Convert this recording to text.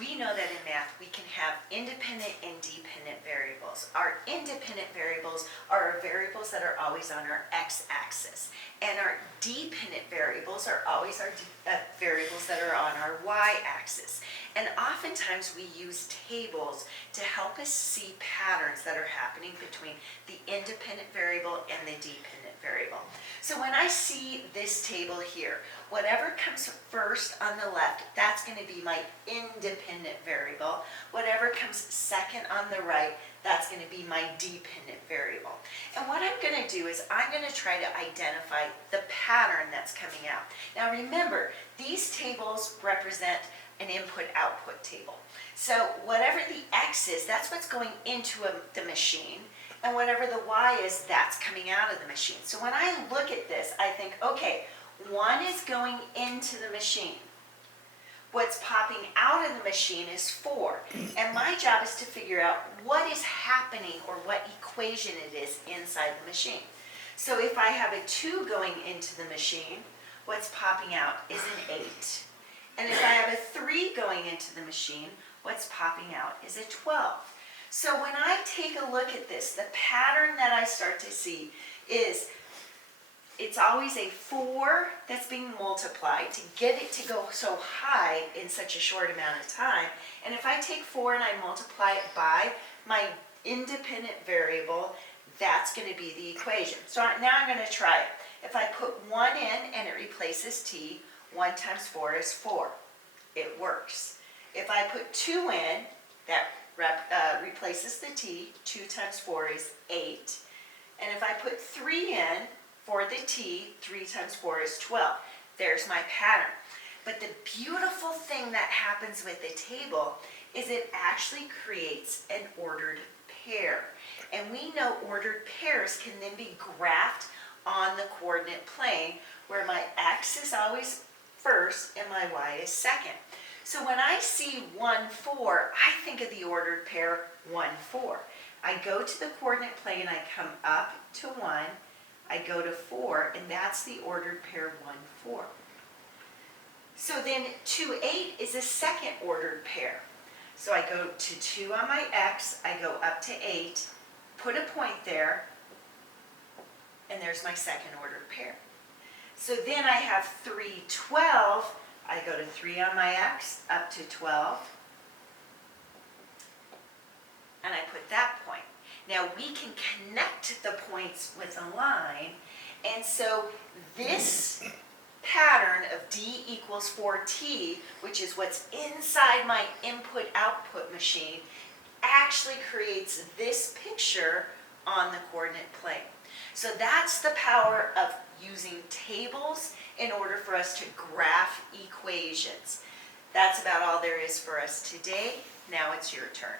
We know that in math we can have independent and dependent variables. Our independent variables are our variables that are always on our x-axis, and our dependent variables are always our variables that are on our y-axis. And oftentimes we use tables to help us see patterns that are happening between the independent variable and the dependent variable. So when I see this table here, whatever comes first on the left, that's going to be my independent variable. Whatever comes second on the right, that's going to be my dependent variable. And what I'm going to do is I'm going to try to identify the pattern that's coming out. Now remember, these tables represent an input-output table. So whatever the x is, that's what's going into the machine, and whatever the y is, that's coming out of the machine. So when I look at this, I think, okay, 1 is going into the machine. What's popping out of the machine is 4. And my job is to figure out what is happening or what equation it is inside the machine. So if I have a 2 going into the machine, what's popping out is an 8. And if I have a 3 going into the machine, what's popping out is a 12. So when I take a look at this, the pattern that I start to see is it's always a 4 that's being multiplied to get it to go so high in such a short amount of time. And if I take 4 and I multiply it by my independent variable, that's going to be the equation. So now I'm going to try it. If I put 1 in and it replaces t, 1 times 4 is 4. It works. If I put 2 in, that replaces the t. 2 times 4 is 8. And if I put 3 in for the t, 3 times 4 is 12. There's my pattern. But the beautiful thing that happens with the table is it actually creates an ordered pair. And we know ordered pairs can then be graphed on the coordinate plane, where my x is always first and my y is second. So when I see 1, 4, I think of the ordered pair 1, 4. I go to the coordinate plane, I come up to 1, I go to 4, and that's the ordered pair 1, 4. So then 2, 8 is a second ordered pair. So I go to 2 on my x, I go up to 8, put a point there, and there's my second ordered pair. So then I have 3, 12, I go to 3 on my x, up to 12, and I put that point. Now we can connect the points with a line, and so this pattern of d equals 4t, which is what's inside my input-output machine, actually creates this picture on the coordinate plane. So that's the power of using tables in order for us to graph equations. That's about all there is for us today. Now it's your turn.